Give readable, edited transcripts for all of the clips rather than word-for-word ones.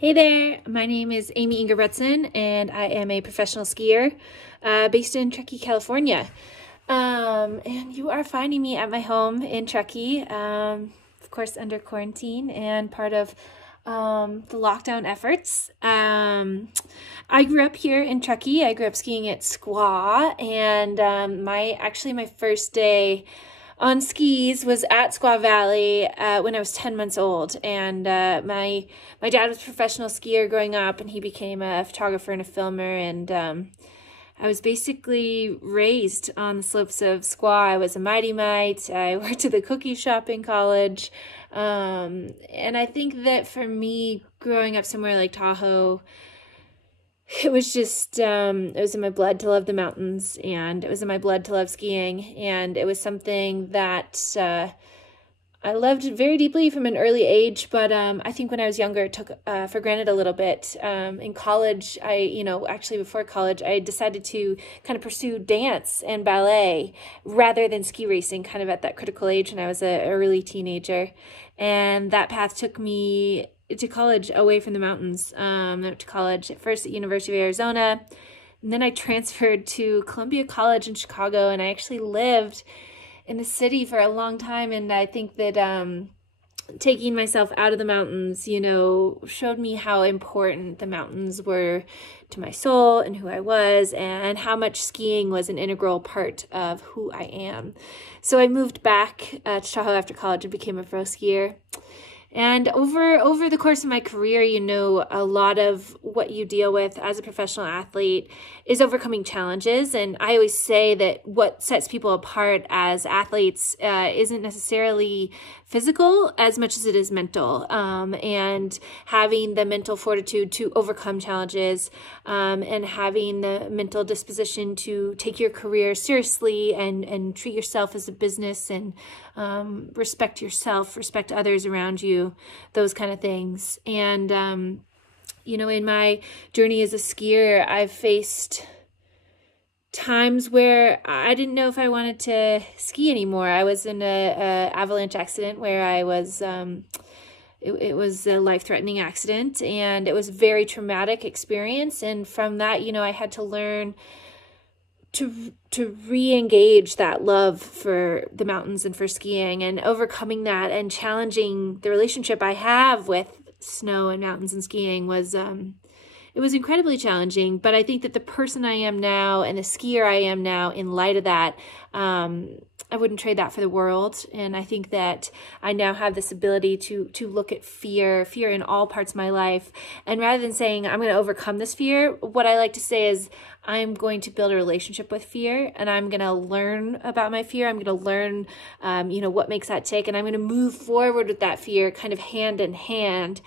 Hey there, my name is Amie Engerbretson and I am a professional skier based in Truckee, California. And you are finding me at my home in Truckee, of course under quarantine and part of the lockdown efforts. I grew up here in Truckee. I grew up skiing at Squaw, and my first day on skis was at Squaw Valley when I was 10 months old. And my dad was a professional skier growing up, and he became a photographer and a filmer. And I was basically raised on the slopes of Squaw. I was a Mighty Mite. I worked at the cookie shop in college. And I think that for me, growing up somewhere like Tahoe, it was just, it was in my blood to love the mountains, and it was in my blood to love skiing, and it was something that I loved very deeply from an early age, but I think when I was younger, it took for granted a little bit. In college, actually before college, I decided to kind of pursue dance and ballet rather than ski racing, kind of at that critical age when I was a early teenager, and that path took me to college away from the mountains. I went to college at first at University of Arizona, and then I transferred to Columbia College in Chicago, and I actually lived in the city for a long time. And I think that taking myself out of the mountains, showed me how important the mountains were to my soul and who I was, and how much skiing was an integral part of who I am. So I moved back to Tahoe after college and became a pro skier. And over the course of my career, a lot of what you deal with as a professional athlete is overcoming challenges. And I always say that what sets people apart as athletes isn't necessarily physical as much as it is mental. And having the mental fortitude to overcome challenges, and having the mental disposition to take your career seriously and treat yourself as a business, and respect yourself, respect others around you, those kind of things. And, in my journey as a skier, I've faced times where I didn't know if I wanted to ski anymore. I was in a avalanche accident where I was, it was a life-threatening accident, and it was a very traumatic experience. And from that, I had to learn to re-engage that love for the mountains and for skiing, and overcoming that and challenging the relationship I have with snow and mountains and skiing was it was incredibly challenging. But I think that the person I am now and the skier I am now, in light of that, I wouldn't trade that for the world. And I think that I now have this ability to look at fear in all parts of my life. And rather than saying, I'm going to overcome this fear, what I like to say is, I'm going to build a relationship with fear, and I'm going to learn about my fear. I'm going to learn, what makes that tick, and I'm going to move forward with that fear kind of hand in hand.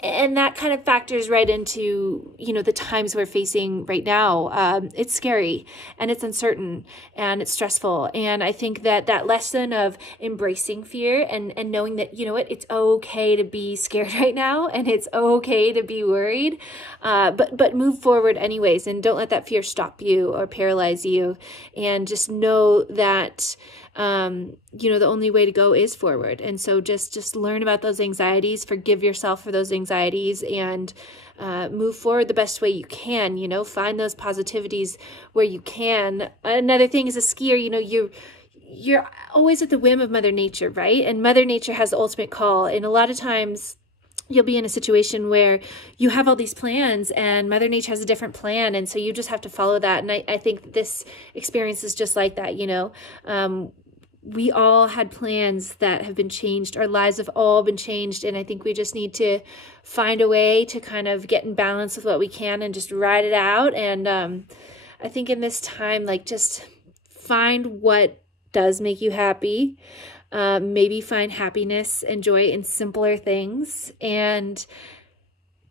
And that kind of factors right into, the times we're facing right now. It's scary, and it's uncertain, and it's stressful. And I think that that lesson of embracing fear and knowing that, it's okay to be scared right now, and it's okay to be worried, but move forward anyways, and don't let that fear stop you or paralyze you. And just know that, the only way to go is forward. And so just learn about those anxieties, forgive yourself for those anxieties, and move forward the best way you can. Find those positivities where you can. Another thing as a skier, you're always at the whim of Mother Nature, right? And Mother Nature has the ultimate call. And a lot of times you'll be in a situation where you have all these plans and Mother Nature has a different plan. And so you just have to follow that. And I think this experience is just like that, we all had plans that have been changed. Our lives have all been changed. And I think we just need to find a way to kind of get in balance with what we can and just ride it out. And I think in this time, just find what does make you happy. Maybe find happiness and joy in simpler things, and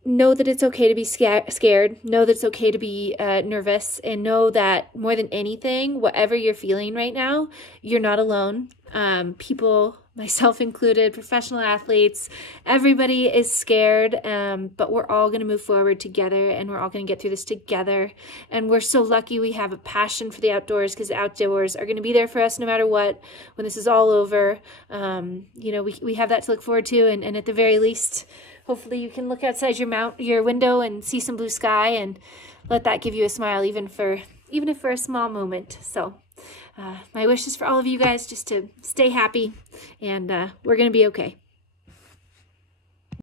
know that it's okay to be scared. Know that it's okay to be nervous, and know that more than anything, whatever you're feeling right now, you're not alone. People, myself included, professional athletes, everybody is scared, but we're all going to move forward together, and we're all going to get through this together. And we're so lucky we have a passion for the outdoors, because the outdoors are going to be there for us no matter what. When this is all over, we have that to look forward to, and at the very least, hopefully you can look outside your window and see some blue sky and let that give you a smile, even if for a small moment. So my wish is for all of you guys just to stay happy, and we're going to be okay.